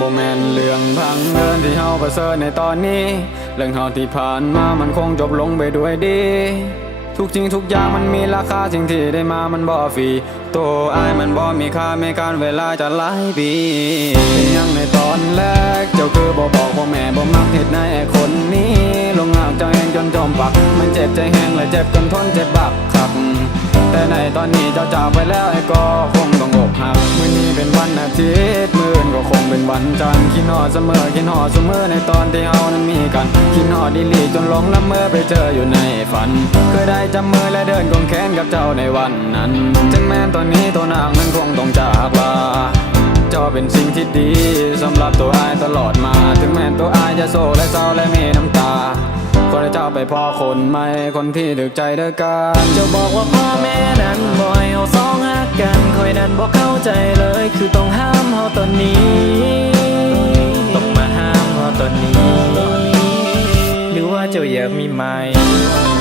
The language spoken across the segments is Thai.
บ่แม่เลื่องบังเดินที่เฮาประเสริฐในตอนนี้ เรื่องเฮาที่ผ่านมามันคงจบลงไปด้วยดี ทุกจริงทุกอย่างมันมีราคาสิ่งที่ได้มามันบ่ฟรีตัวอายมันบ่มีค่าไม่การเวลาจะหลายปีเป็นยังในตอนแรก เจ้าคือบ่บอกพ่อแม่บ่มักเฮ็ดในคนนี้ลงหากเจ้าเองจนจอมปัก มันเจ็บใจแห้งและเจ็บจนทนเจ็บบักคักแต่ในตอนนี้เจ้าจากไปแล้วไอ้ก็คงต้องอกหักมื้อนี้เป็นวันอาทิตย์ วันจันทร์คิดฮอดเสมอคิดฮอดเสมอในตอนที่เฮานั้นมีกันคิดฮอดดีลีจนหลงละเมอไปเจออยู่ในฝัน เคยได้จับมือและเดินกงแขนกับเจ้าในวันนั้นถึงแม้ตอนนี้ตัวนางนั้นคงต้องจากลาเจ้าเป็นสิ่งที่ดีสำหรับตัวอายตลอดมา ถึงแม้ตัวอายจะโศกและเศร้าและมีน้ำตาขอให้เจ้าไปพ่อคนใหม่คนที่ถึกใจเด้อกันจ้าบอกว่าพ่อแม่นั้นบ่ให้เอาสองหักกันคอยนั้นบอกเข้าใจเลยคือต้องห้า หรือเจ้าอยากมีใหม่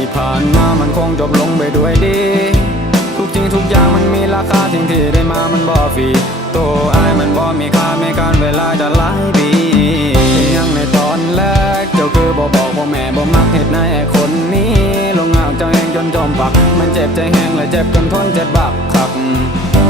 ที่ผ่านมามันคงจบลงไปด้วยดี ทุกจริงทุกอย่างมันมีราคาสิ่งที่ได้มามันบ่ฟรีตัวอายมันบ่มีค่าไม่การเวลาจะหลายปียังในตอนแรกเจ้าคือบ่บอกพ่อแม่บ่มักเฮ็ดในไอคนนี้ ลงหากเจ้าเองจนจอมปัก มันเจ็บใจแห้งและเจ็บจนทนเจ็บบักคัก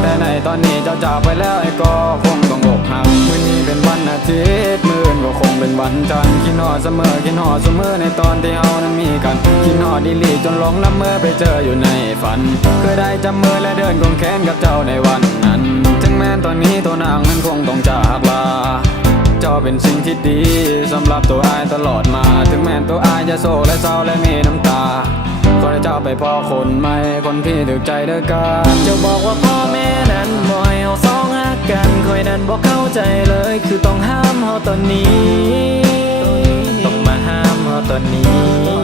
แต่ในตอนนี้เจ้าจากไปแล้วไอ้ก็คงต้องอกหักมื้อนี้เป็นวันอาทิตย์มื่นก็คงเป็นวันจันทร์คิดฮอดเสมอคิดฮอดเสมอในตอนที่เฮานั้นมีกัน คิดฮอดดีหลีจนหลงละเมอไปเจออยู่ในฝัน เคยได้จับมือและเดินกงแขนกับเจ้าในวันนั้น ถึงแม้ตอนนี้ตัวนางนั้นคงต้องจากลา เจ้าเป็นสิ่งที่ดีสำหรับตัวอายตลอดมา ถึงแม้ตัวอายจะโศกและเศร้าและมีน้ำตาขอให้เจ้าไปพ่อคนใหม่คนที่ถึกใจเด้อกันเจ้าบอกว่าพ่อแม่นั้นบ่ให้เอาสองหักกันคอยนั้นบอกเข้าใจเลย คือต้องห้ามเฮาตอนนี้ ต้องมาห้ามเฮาตอนนี้